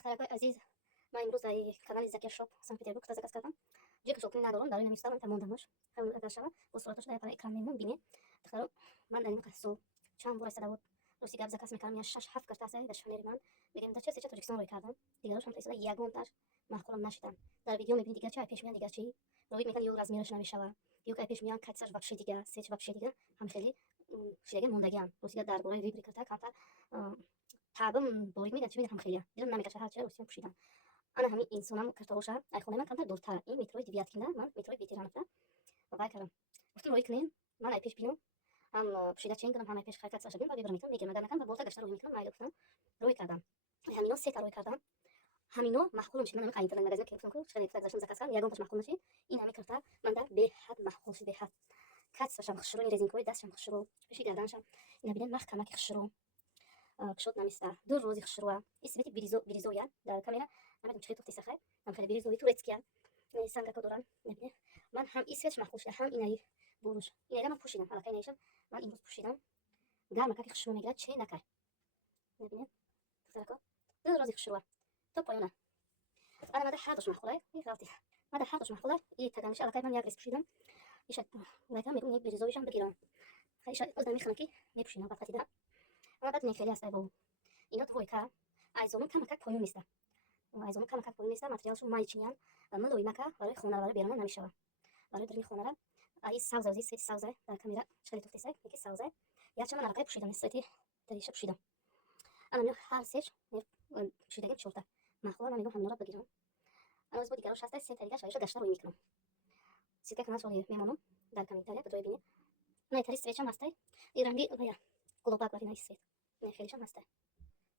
دخترک عزیز، من امروز در کانال زکی شاپ سانت پترزبورگ تازه کردم. جایی که شغلی ندارم برای نمیستم من ماندمش. خیلی اگر شما با صورتش در برای اکرام میمون بینه. دخترم من در این قصه چند بار استاد بود. روزی که زکات میکردم یا 6-7 کرده است در شهر من. میگم در چه سیچ تاجیکستان روی کردم. دیگرش هم تا یگان تاش معقولم نشدم. در ویدیو میبینید دیگه چه پیش میاد دیگه چی. روی میگن یو راز میرش نمیشوه. یو که پیش میاد کاتسش وابشه دیگه سیچ وابشه دیگه هم خیلی شیگه موندگیام. روزی که درباره ویبری کرده کارتا تعبم باید میگه چی میگم خیلی. دیدم نمیکشه هر چه روزی پوشیدم. أنا همین انسانم کارتوشا ایخونه من کمتر دورتر این متروی دیویات کنده من متروی بیتیرانه و کردم گفتم روی کنین من ای پیش بینم هم پوشیده چین کنم هم ای پیش خرکت ساشا بیم و بیبرم میکنم میگم نکنم و بالتا گشتر روی میکنم مایل گفتم روی کردم همینو سه تا روی کردم همینو محکوم میشه من اینترنت مغازه که گفتم چه نفت گذاشتم زکات کردم یگان پاش محکوم میشه این همین کارتا من در به حد محکوم شده به حد کات ساشا خشرو این رزینکوی دستم خشرو پیش گردنشم اینا بیدن محکمه که خشرو شد نمیسته دو روزی خشروه اسمتی بریزویا در کامera من چه تو تسخه من خیلی بریزوی تورکیا سانگا کدوران نبینه من هم اسمش محکوم شده هم اینایی بروش اینا من پوشیدم حالا که نیشم من امروز پوشیدم گرم که خشرو میگیره چه نکای نبینه تسخه دو روزی خشروه تو پایونه انا ما ده حادش محکوله این غلطی ما ده حادش محکوله این تگانش حالا که من یادرس پوشیدم ایش وقتی میگم یک بریزویشم بگیرم خیلی قدام میخوام که نپوشیدم وقتی ده انا بعد خیلی است با اینا تو که айзону камакак поён неста айзону камакак поён неста материалшо майчинян малои мака барои хонара барои берона намешава барои дарини хонара ай савза зи сети савза дар камера чикали туфтеса яки савза якча ман арақай пушидам сети дариша пушидам ана мё ҳар сеш пушидагим чорта махула ман мегӯм ҳаминора бигирам ана бо дигарош ҳаста се таригаш аиша гашта рӯй мекунам ситка канал шоли мемонам дар комментария бидои бини ана тари светшам ҳастай и ранги я глобак барина свет не хелишам ҳастай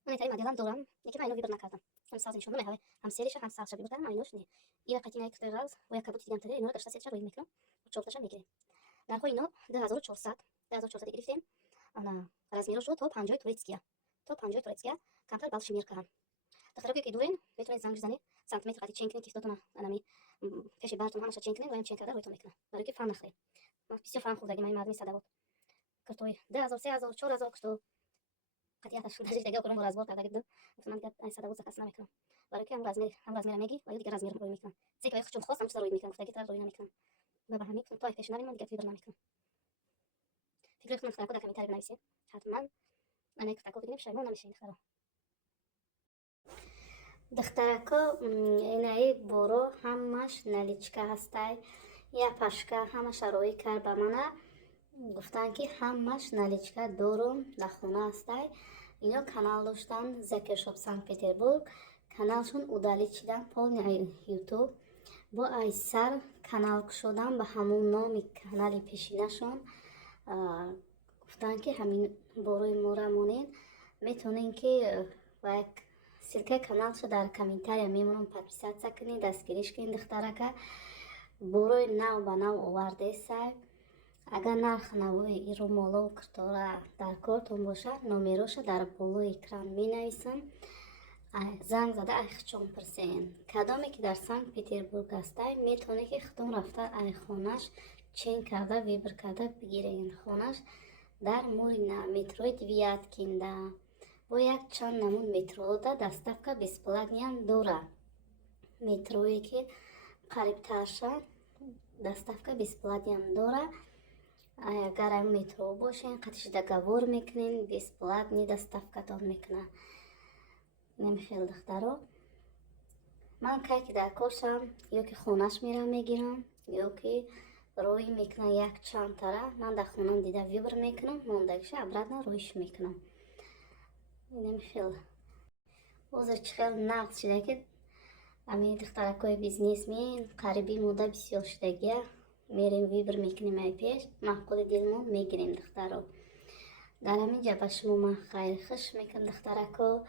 من تایی مدلم دارم یکی من اینو ویبر نکردم هم ساز نشون نمیده هم سریش هم ساز شده بودم اینوش نه این قطعی یک تراز و یک کبوت دیگه تری اینو داشته سریش روی میکنم چورتاش میگیریم در خو اینو 2400 گرفتیم انا размерش رو تو 50 турецкия то 50 турецкия камтар балши миркан дохтароки ки дурин метонед занг зани сантиметр қати ченкни кифтотона анами пеши бартон ҳамаша ченкни воям чен карда рӯйтон мекунам барои ки фан нахӯрем бисёр фан хӯрдагим ин мардуми садавот картои 2000 3000 4000 кушто قطعاتش داشت دیگه اونم راز بود کرده بود مثلا دیگه این صدا بود زکات نمیکنم برای که هم رازمیر میگی و دیگه رازمیر روی میکنم سیک وقت چون خواستم چیزا روی میکنم گفته که روی نمیکنم و به همین تو پیش نریم من دیگه فیبر نمیکنم فکر کنم خدا کمی تری بنویسید حتما من یک تاکو دیگه پشیمون نمیشه این خرا دخترکا اینای برو همش نلیچکا هستای یا پاشکا همش روی کار به منه گفتن که همش наличка دارم در خونه هستای اینا کانال داشتن زکی شاپ سانت پترزبورگ کانالشون удалить شدن полный یوتیوب با ایسر کانال شدن به همون نام کانال پیشینشون گفتن که همین بروی مورمونین میتونین که یک سلکه کانالشو در کامنتاریا میمونم подписаться کنین دستگیریش کنین دخترکا بروی نو به نو آورده سای اگر نرخ نوی ایرو مولو کردورا در کارتون باشه نومیروشو در بالای اکران می نویسم زنگ زده ای خچون پرسین کدامی که در سانت پترزبورگ هستای میتونه که خودم رفته ای خونش چین کرده ویبر کرده بگیره این خونش در مورینا متروی دویات کنده با یک چند نمون مترو دا دستفکا بسپلاتنیان دوره متروی که قریب ترشه دستفکا بسپلاتنیان دوره اگر این مترو باشین قطعش دگوار میکنین بسپلاتنی دستفکتان میکنه نمیخیل دخترو من که در کاشم یا که خونش میرم میگیرم یا که روی میکنه یک چند تره من در خونم دیده ویبر میکنم موندگیش ابرادنا رویش میکنم نمیخیل اوزر چخیل نقص شده که امی دخترکوی بیزنیس مین قریبی موده بسیار شدگیه میریم ویبر میکنیم ای پیش معقول دیلمون میگیریم دخترو در همین جا به شما من خیر خوش میکنم دخترکو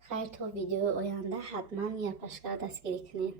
خیر تا ویدیو آینده حتما یا پشکر دستگیری کنین